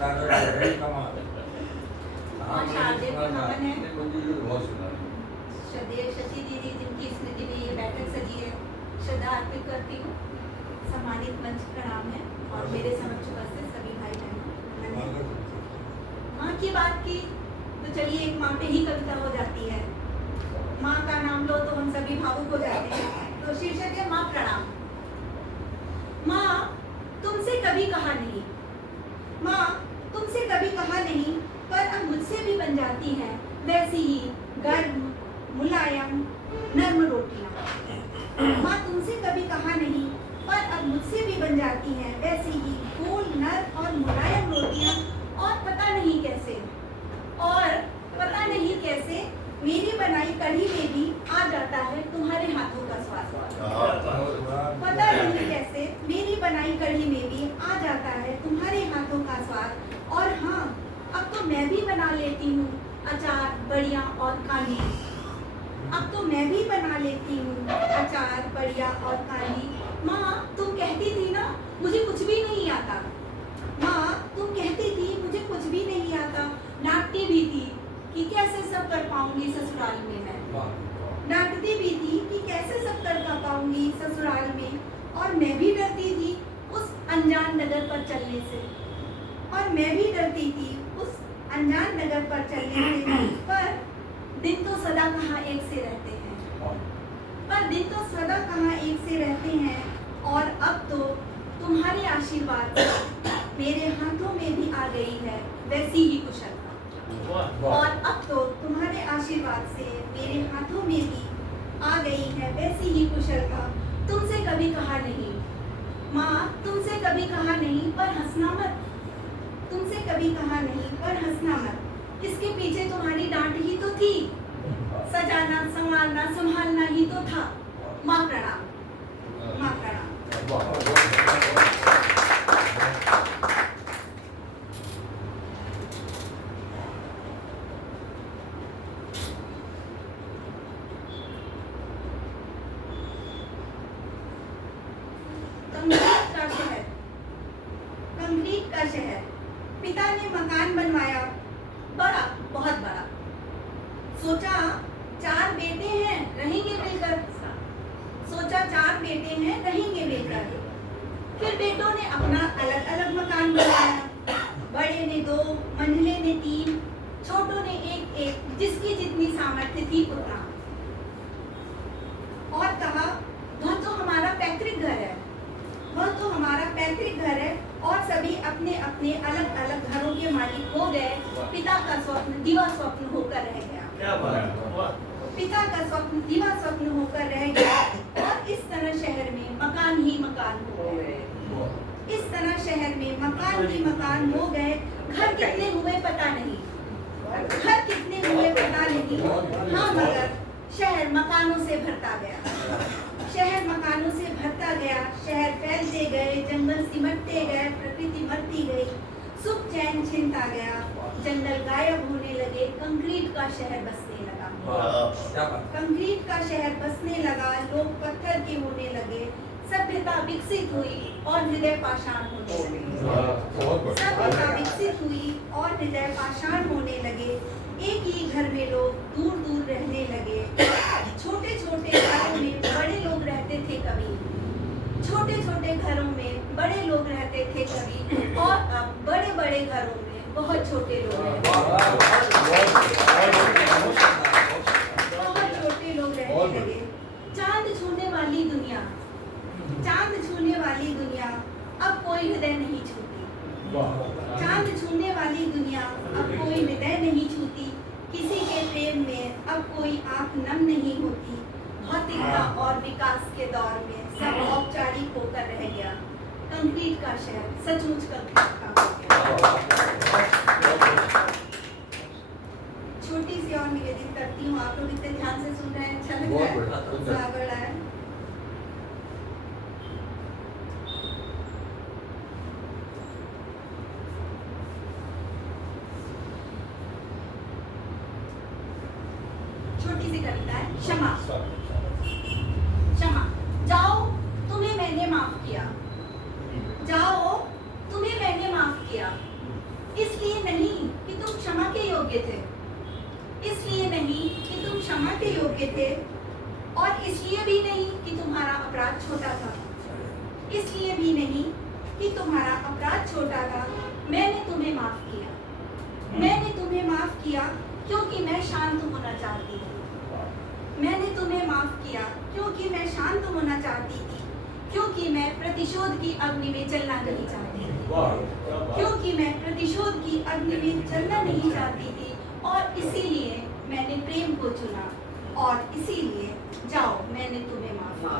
शारदेय को नमन है। श्रद्धेय शशि दीदी जिनकी स्मृति में ये बैठक सजी है, श्रद्धा अर्पित करती हूँ। सम्मानित मंच प्रणाम है और मेरे समक्ष उपस्थित सभी भाई बहनों। माँ की बात की तो चलिए एक माँ पे ही कविता हो जाती है। माँ का नाम लो तो हम सभी भावुक हो जाते हैं। तो शीर्षक है माँ प्रणाम। माँ तुमसे कभी कहा नहीं, माँ तुमसे कभी कहा नहीं, पर अब मुझसे भी बन जाती है वैसी ही गर्म मुलायम नर्म रोटियां। माँ तुमसे कभी कहा नहीं, पर अब मुझसे भी बन जाती हैं वैसी ही गोल नर्म और मुलायम रोटियां। और पता नहीं कैसे मेरी बनाई कढ़ी में भी आ जाता है तुम्हारे हाथों का स्वाद। पता नहीं कैसे मेरी बनाई कढ़ी में भी आ जाता है तुम्हारे हाथों का स्वाद। और हाँ, अब तो मैं भी बना लेती हूँ अचार बढ़िया और काली। अब तो मैं भी बना लेती हूँ अचार बढ़िया और काली। माँ तुम कहती थी ना मुझे कुछ भी नहीं आता। माँ तुम कहती थी मुझे कुछ भी नहीं आता। डांटती भी थी कि कैसे सब कर पाऊंगी ससुराल में मैं। डांटती भी थी कि कैसे सब कर पाऊंगी ससुराल में। और मैं भी डरती थी उस अनजान नगर पर चलने से। और मैं भी डरती थी उस अनजान नगर पर चलने से। पर दिन तो सदा कहाँ एक से रहते हैं। पर दिन तो सदा कहाँ एक से रहते हैं। और अब तो तुम्हारे आशीर्वाद मेरे हाथों में भी आ गई है वैसी ही कुशलता। और अब तो तुम्हारे आशीर्वाद से मेरे हाथों में भी आ गई है वैसी ही कुशलता। तुमसे कभी कहा नहीं, माँ तुमसे कभी कहा नहीं, पर हंसना मत। तुमसे कभी कहा नहीं, पर हंसना मत। इसके पीछे तुम्हारी डांट ही तो थी। सजाना संवारना संभालना ही तो था। माँ प्रणाम, माँ प्रणाम। कंक्रीट का शहर पिता ने मकान बनवाया बड़ा, बहुत बड़ा। सोचा 4 बेटे हैं रहेंगे मिलकर। सोचा 4 बेटे हैं रहेंगे मिलकर। फिर बेटों ने अपना अलग अलग मकान बनवाया। बड़े ने 2, मंझले ने 3, छोटों ने 1-1, जिसकी जितनी सामर्थ्य थी उतना। और कहा वह तो हमारा पैतृक घर है, वह तो हमारा पैतृक घर है। और सभी अपने अपने अलग अलग घरों के मालिक हो गए। पिता का स्वप्न दीवा स्वप्न होकर रह गया। क्या बात है। पिता का स्वप्न दीवा स्वप्न होकर रह गया। और इस तरह शहर में मकान ही मकान हो गए। इस तरह शहर में मकान ही मकान हो गए। घर कितने हुए पता नहीं, घर कितने हुए पता नहीं। हाँ मगर शहर मकानों से भरता गया। शहर मकानों से भरता गया। शहर फैलते गए, जंगल सिमटते गए, प्रकृति मरती गई, सुख चैन छिनता गया। जंगल गायब होने लगे, कंक्रीट का शहर बसने लगा। कंक्रीट का शहर बसने लगा। लोग पत्थर के होने लगे। सभ्यता विकसित हुई और हृदय पाषाण होने लगे। सभ्यता विकसित हुई और हृदय पाषाण होने लगे। एक ही घर में लोग दूर दूर रहने लगे। छोटे छोटे घरों में बड़े लोग रहते थे कभी। छोटे छोटे घरों में बड़े लोग रहते थे कभी। और अब बड़े बड़े घरों में बहुत छोटे लोग रहते हैं। बहुत छोटे लोग रहने लगे। चांद छूने वाली दुनिया, चांद छूने वाली दुनिया अब कोई हृदय नहीं छूती। चांद छूने वाली दुनिया अब कोई हृदय नहीं छूती। किसी के प्रेम में अब कोई आंख नम नहीं होती। भौतिकता और विकास के दौर में सब औपचारिक होकर रह गया। कंक्रीट का शहर सचमुच कंक्रीट का हो गया। छोटी सी और निवेदित करती हूँ, आप लोग इतने ध्यान से सुन रहे हैं, अच्छा लग रहा है, बड़ा है। छोटी सी कविता है, क्षमा। क्षमा। जाओ तुम्हें मैंने माफ किया। जाओ तुम्हें मैंने माफ किया। क्षमा के योग्य थे, और इसलिए भी नहीं कि तुम्हारा अपराध छोटा था, इसलिए भी नहीं कि तुम्हारा अपराध छोटा था, मैंने तुम्हें माफ किया। मैंने तुम्हें माफ किया क्योंकि मैं शांत होना चाहती थी। मैंने तुम्हें माफ किया क्योंकि मैं शांत होना चाहती थी, क्योंकि मैं प्रतिशोध की अग्नि में जलना नहीं चाहती थी, क्योंकि मैं प्रतिशोध की अग्नि में जलना नहीं चाहती थी, और इसीलिए मैंने प्रेम को चुना, और इसीलिए जाओ, मैंने तुम्हें माफ किया।